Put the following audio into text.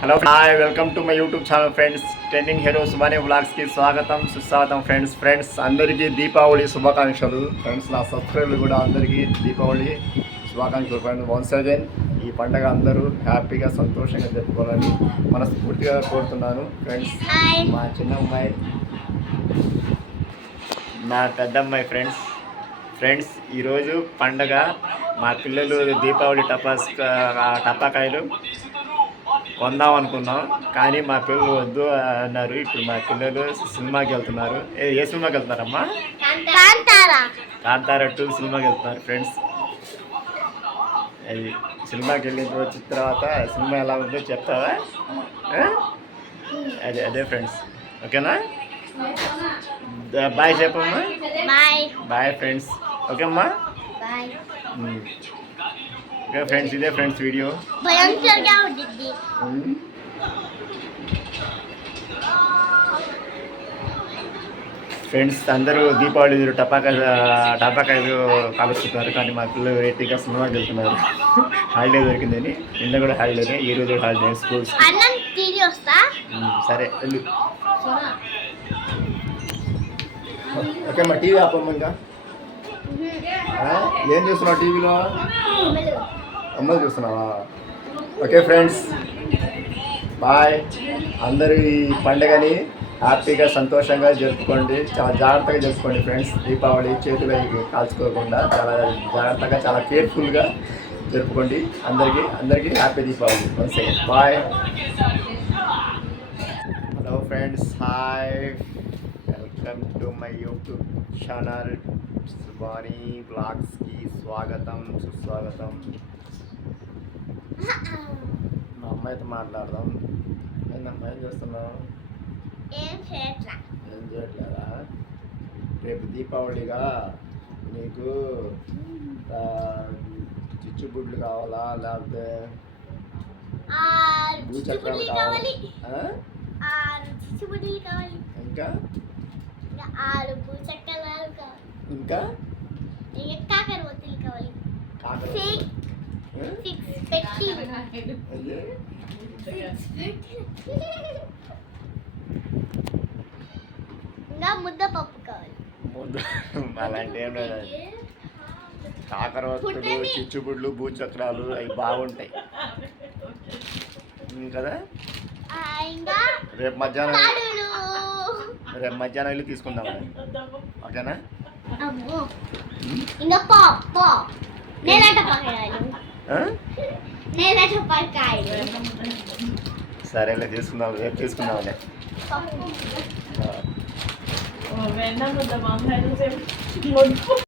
Hello hi welcome to my YouTube channel friends trending heroes money వ్లాగ్స్కి స్వాగతం సుస్వాగతం friends friends అందరికీ దీపావళి శుభాకాంక్షలు. Friends నా సబ్స్క్రైబర్లు కూడా అందరికీ దీపావళి శుభాకాంక్షలు ఫ్రెండ్స్ వన్స్ అగైన్ ఈ పండగ అందరూ హ్యాపీగా సంతోషంగా జరుపుకోవాలని మనస్ఫూర్తిగా కోరుతున్నాను ఫ్రెండ్స్ మా చిన్న అమ్మాయి నా పెద్ద అమ్మాయి ఫ్రెండ్స్ ఫ్రెండ్స్ ఈరోజు పండగ మా పిల్లలు దీపావళి టపాస్ టపాకాయలు. కొందాం అనుకున్నాం కానీ మా పిల్లలు వద్దు అన్నారు. ఇప్పుడు మా పిల్లలు సినిమాకి వెళ్తున్నారు. ఏ ఏ సినిమాకి వెళ్తున్నారమ్మా? కాంతారా. కాంతార టూ సినిమాకి వెళ్తున్నారు ఫ్రెండ్స్. అది సినిమాకి వెళ్ళిన వచ్చిన తర్వాత సినిమా ఎలా ఉందో చెప్తావా? అదే అదే ఫ్రెండ్స్. ఓకేనా? బాయ్ చెప్పమ్మా. బాయ్. ఫ్రెండ్స్. ఓకే అమ్మా. ఓకే ఫ్రెండ్స్ ఇదే ఫ్రెండ్స్ వీడియో భయంకరంగా ఉంటుంది ఉమ్. ఫ్రెండ్స్ అందరూ దీపావళి టపాకాయలు టపాకాయలు కాలుస్తున్నారు కానీ మా పిల్లలు రేటిగా సినిమాకి వెళ్తున్నారు. హాలిడే దొరికిందని నిన్న కూడా హాలిడేనే ఈ రోజు హాలిడే స్కూల్స్ అన్నం తిరిగి వస్తా? సరే వెళ్ళు. ఓకే మా టీవీ ఆపమ్మ ఇంకా? ఏం చూస్తున్నావు టీవీలో? అమ్మలు చూస్తున్నావా? Okay friends. బాయ్. అందరూ ఈ పండుగని హ్యాపీగా సంతోషంగా జరుపుకోండి. చాలా జాగ్రత్తగా జరుపుకోండి ఫ్రెండ్స్. దీపావళి చేతులు కాల్చుకోకుండా చాలా జాగ్రత్తగా చాలా కేర్ఫుల్గా జరుపుకోండి. అందరికీ అందరికీ happy Deepavali one second bye. Hello friends. Hi. Welcome to my YouTube channel. Vani బ్లాగ్స్కి స్వాగతం సుస్వాగతం. అమ్మాయితో మాట్లాడదాం. ఏందమ్మా ఏం చేస్తున్నావు? ఏం చేయట్లా. ఏం చేయట్లేదా? రేపు దీపావళిగా నీకు చిచ్చుబుడ్లు కావాలా? లేకపోతే భూచక్రాలు కావాలి? కావాలి. ఆ? ఆరు చిచ్చుబుడ్లు కావాలి. ఇంకా? ఆరు భూచక్రాలు కావాలి. ఇంకా? కాకర కావాలి. ఇంకా ముద్ద పప్పు కావాలి. ముద్ద? అలాంటి ఏం లేదు కాకర చిచ్చుబుడ్లు భూచక్రాలు అవి బాగుంటాయి. కదా? రేపు మధ్యాహ్నం రేపు మధ్యాహ్నం వెళ్ళి తీసుకుందాం ఓకేనా? ఇంకా నేలట పకాయలు ఆ? నేలట పకాయలు సరేలే తీసుకుందాం రేపు తీసుకుందాంలే పప్పు ఆ. వెన్న ముద్ద మా అమ్మాయి